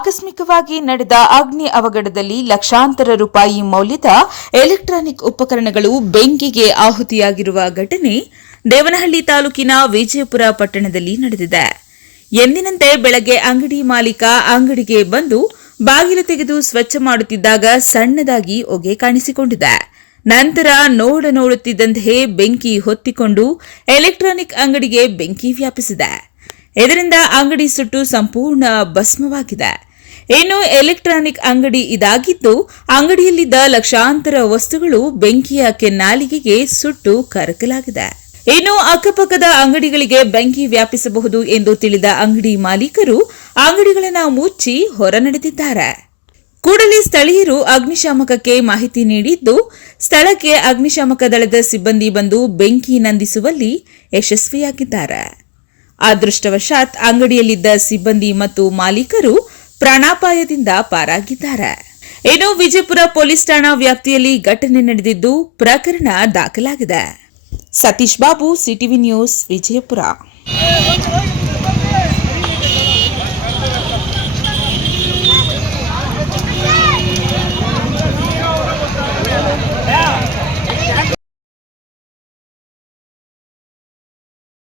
ಆಕಸ್ಮಿಕವಾಗಿ ನಡೆದ ಅಗ್ನಿ ಅವಘಡದಲ್ಲಿ ಲಕ್ಷಾಂತರ ರೂಪಾಯಿ ಮೌಲ್ಯದ ಎಲೆಕ್ಟ್ರಾನಿಕ್ ಉಪಕರಣಗಳು ಬೆಂಕಿಗೆ ಆಹುತಿಯಾಗಿರುವ ಘಟನೆ ದೇವನಹಳ್ಳಿ ತಾಲೂಕಿನ ವಿಜಯಪುರ ಪಟ್ಟಣದಲ್ಲಿ ನಡೆದಿದೆ. ಎಂದಿನಂತೆ ಬೆಳಗ್ಗೆ ಅಂಗಡಿ ಮಾಲೀಕ ಅಂಗಡಿಗೆ ಬಂದು ಬಾಗಿಲು ತೆಗೆದು ಸ್ವಚ್ಛ ಮಾಡುತ್ತಿದ್ದಾಗ ಸಣ್ಣದಾಗಿ ಹೊಗೆ ಕಾಣಿಸಿಕೊಂಡಿದೆ. ನಂತರ ನೋಡುತ್ತಿದ್ದಂತೆಯೇ ಬೆಂಕಿ ಹೊತ್ತಿಕೊಂಡು ಎಲೆಕ್ಟ್ರಾನಿಕ್ ಅಂಗಡಿಗೆ ಬೆಂಕಿ ವ್ಯಾಪಿಸಿದೆ. ಇದರಿಂದ ಅಂಗಡಿ ಸುಟ್ಟು ಸಂಪೂರ್ಣ ಭಸ್ಮವಾಗಿದೆ. ಇನ್ನು ಎಲೆಕ್ಟ್ರಾನಿಕ್ ಅಂಗಡಿ ಇದಾಗಿದ್ದು ಅಂಗಡಿಯಲ್ಲಿದ್ದ ಲಕ್ಷಾಂತರ ವಸ್ತುಗಳು ಬೆಂಕಿಯ ಕೆನ್ನಾಲಿಗೆಗೆ ಸುಟ್ಟು ಕರಕಲಾಗಿದೆ. ಇನ್ನು ಅಕ್ಕಪಕ್ಕದ ಅಂಗಡಿಗಳಿಗೆ ಬೆಂಕಿ ವ್ಯಾಪಿಸಬಹುದು ಎಂದು ತಿಳಿದ ಅಂಗಡಿ ಮಾಲೀಕರು ಅಂಗಡಿಗಳನ್ನು ಮುಚ್ಚಿ ಹೊರ ನಡೆದಿದ್ದಾರೆ. ಕೂಡಲೇ ಸ್ಥಳೀಯರು ಅಗ್ನಿಶಾಮಕಕ್ಕೆ ಮಾಹಿತಿ ನೀಡಿದ್ದು ಸ್ಥಳಕ್ಕೆ ಅಗ್ನಿಶಾಮಕ ದಳದ ಸಿಬ್ಬಂದಿ ಬಂದು ಬೆಂಕಿ ನಂದಿಸುವಲ್ಲಿ ಯಶಸ್ವಿಯಾಗಿದ್ದಾರೆ. ಅದೃಷ್ಟವಶಾತ್ ಅಂಗಡಿಯಲ್ಲಿದ್ದ ಸಿಬ್ಬಂದಿ ಮತ್ತು ಮಾಲೀಕರು ಪ್ರಾಣಾಪಾಯದಿಂದ ಪಾರಾಗಿದ್ದಾರೆ. ಇನ್ನು ವಿಜಯಪುರ ಪೊಲೀಸ್ ಠಾಣಾ ವ್ಯಾಪ್ತಿಯಲ್ಲಿ ಘಟನೆ ನಡೆದಿದ್ದು ಪ್ರಕರಣ ದಾಖಲಾಗಿದೆ. Satish Babu, CTV news, Vijayapura.